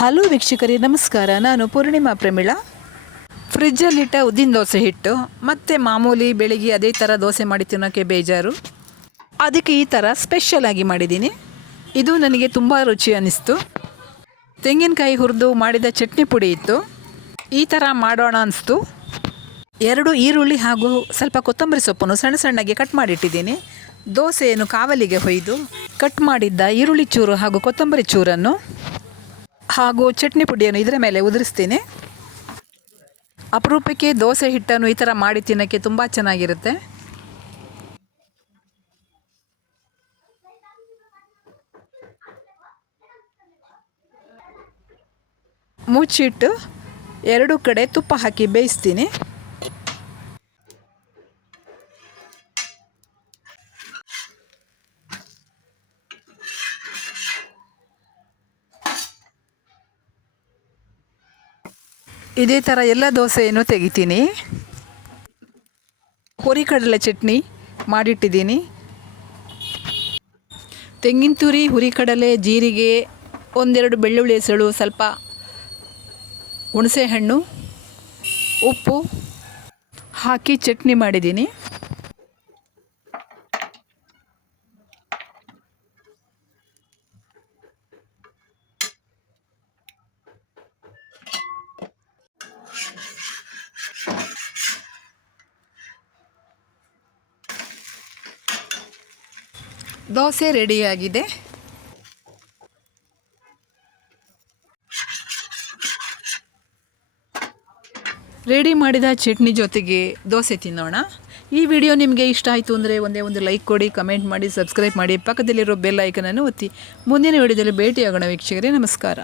Hello ವೀಕ್ಷಕರೇ, ನಮಸ್ಕಾರ. ನಾನು ಪೂರ್ಣಿಮಾ ಪ್ರಮಿಳಾ. ಫ್ರಿಜ್ಜಲ್ಲಿಟ್ಟ ಉದ್ದಿನ ದೋಸೆ ಹಿಟ್ಟು, ಮತ್ತು ಮಾಮೂಲಿ ಬೆಳಿಗ್ಗೆ ಅದೇ ಥರ ದೋಸೆ ಮಾಡಿ ತಿನ್ನೋಕ್ಕೆ ಬೇಜಾರು. ಅದಕ್ಕೆ ಈ ಥರ ಸ್ಪೆಷಲಾಗಿ ಮಾಡಿದ್ದೀನಿ. ಇದು ನನಗೆ ತುಂಬ ರುಚಿ ಅನ್ನಿಸ್ತು ತೆಂಗಿನಕಾಯಿ ಹುರಿದು ಮಾಡಿದ ಚಟ್ನಿ ಪುಡಿ ಇತ್ತು. ಈ ಥರ ಮಾಡೋಣ ಅನಿಸ್ತು. ಎರಡು ಈರುಳ್ಳಿ ಹಾಗೂ ಸ್ವಲ್ಪ ಕೊತ್ತಂಬರಿ ಸೊಪ್ಪನ್ನು ಸಣ್ಣ ಸಣ್ಣಗೆ ಕಟ್ ಮಾಡಿಟ್ಟಿದ್ದೀನಿ. ದೋಸೆಯನ್ನು ಕಾವಲಿಗೆ ಹೊಯ್ದು ಕಟ್ ಮಾಡಿದ್ದ ಈರುಳ್ಳಿ ಚೂರು ಹಾಗೂ ಕೊತ್ತಂಬರಿ ಚೂರನ್ನು ಹಾಗೂ ಚಟ್ನಿ ಪುಡಿಯನ್ನು ಇದರ ಮೇಲೆ ಉದುರಿಸ್ತೀನಿ. ಅಪರೂಪಕ್ಕೆ ದೋಸೆ ಹಿಟ್ಟನ್ನು ಈ ಥರ ಮಾಡಿ ತಿನ್ನೋಕ್ಕೆ ತುಂಬ ಚೆನ್ನಾಗಿರುತ್ತೆ. ಮುಚ್ಚಿಟ್ಟು ಎರಡು ಕಡೆ ತುಪ್ಪ ಹಾಕಿ ಬೇಯಿಸ್ತೀನಿ. ಇದೇ ಥರ ಎಲ್ಲ ದೋಸೆಯನ್ನು ತೆಗಿತೀನಿ. ಹುರಿಕಡಲೆ ಚಟ್ನಿ ಮಾಡಿಟ್ಟಿದ್ದೀನಿ. ತೆಂಗಿನ ತುರಿ ಹುರಿಕಡಲೆ ಜೀರಿಗೆ, ಒಂದೆರಡು ಬೆಳ್ಳುಳ್ಳಿ ಹೆಸಳು ಸ್ವಲ್ಪ ಹುಣಸೆಹಣ್ಣು, ಉಪ್ಪು ಹಾಕಿ ಚಟ್ನಿ ಮಾಡಿದ್ದೀನಿ. ದೋಸೆ ರೆಡಿಯಾಗಿದೆ. ರೆಡಿ ಮಾಡಿದ ಚಟ್ನಿ ಜೊತೆಗೆ ದೋಸೆ ತಿನ್ನೋಣ. ಈ ವಿಡಿಯೋ ನಿಮಗೆ ಇಷ್ಟ ಆಯಿತು ಅಂದರೆ ಒಂದೇ ಒಂದು ಲೈಕ್ ಕೊಡಿ, ಕಮೆಂಟ್ ಮಾಡಿ, ಸಬ್ಸ್ಕ್ರೈಬ್ ಮಾಡಿ. ಪಕ್ಕದಲ್ಲಿರೋ ಬೆಲ್ ಐಕನನ್ನು ಒತ್ತಿ. ಮುಂದಿನ ವಿಡಿಯೋದಲ್ಲಿ ಭೇಟಿಯಾಗೋಣ ವೀಕ್ಷಕರೇ, ನಮಸ್ಕಾರ.